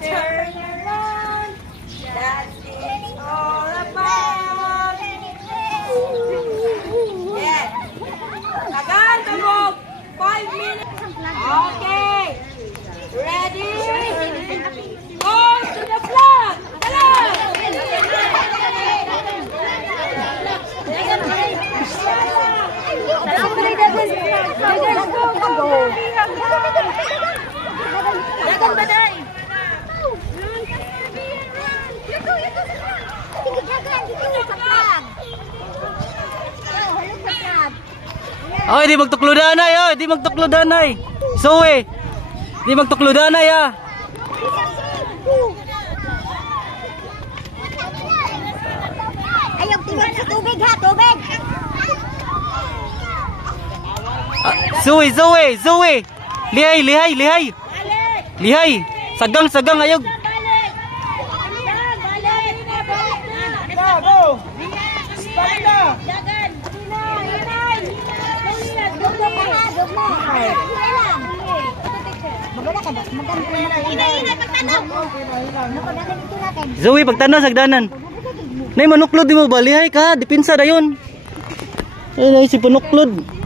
turn around. That's it's all about. Yes. Tagal, tumog. 5 minutes. Okay. Ready? Go to the flag. Oy, di magtukludanay, oy, di magtukludanay. Zoe. Di magtukludanay ah. Ayaw tingin sa tubig ha, tubig. Zoe, Zoe, Zoe. Lihay, lihay, lihay. Lihay. Sagang, sagang ayog. Zoe, pagtanan sagdanan. Nay manuklod di mo ba? Lihay ka, dipinsa dayon. Ay, si panuklod.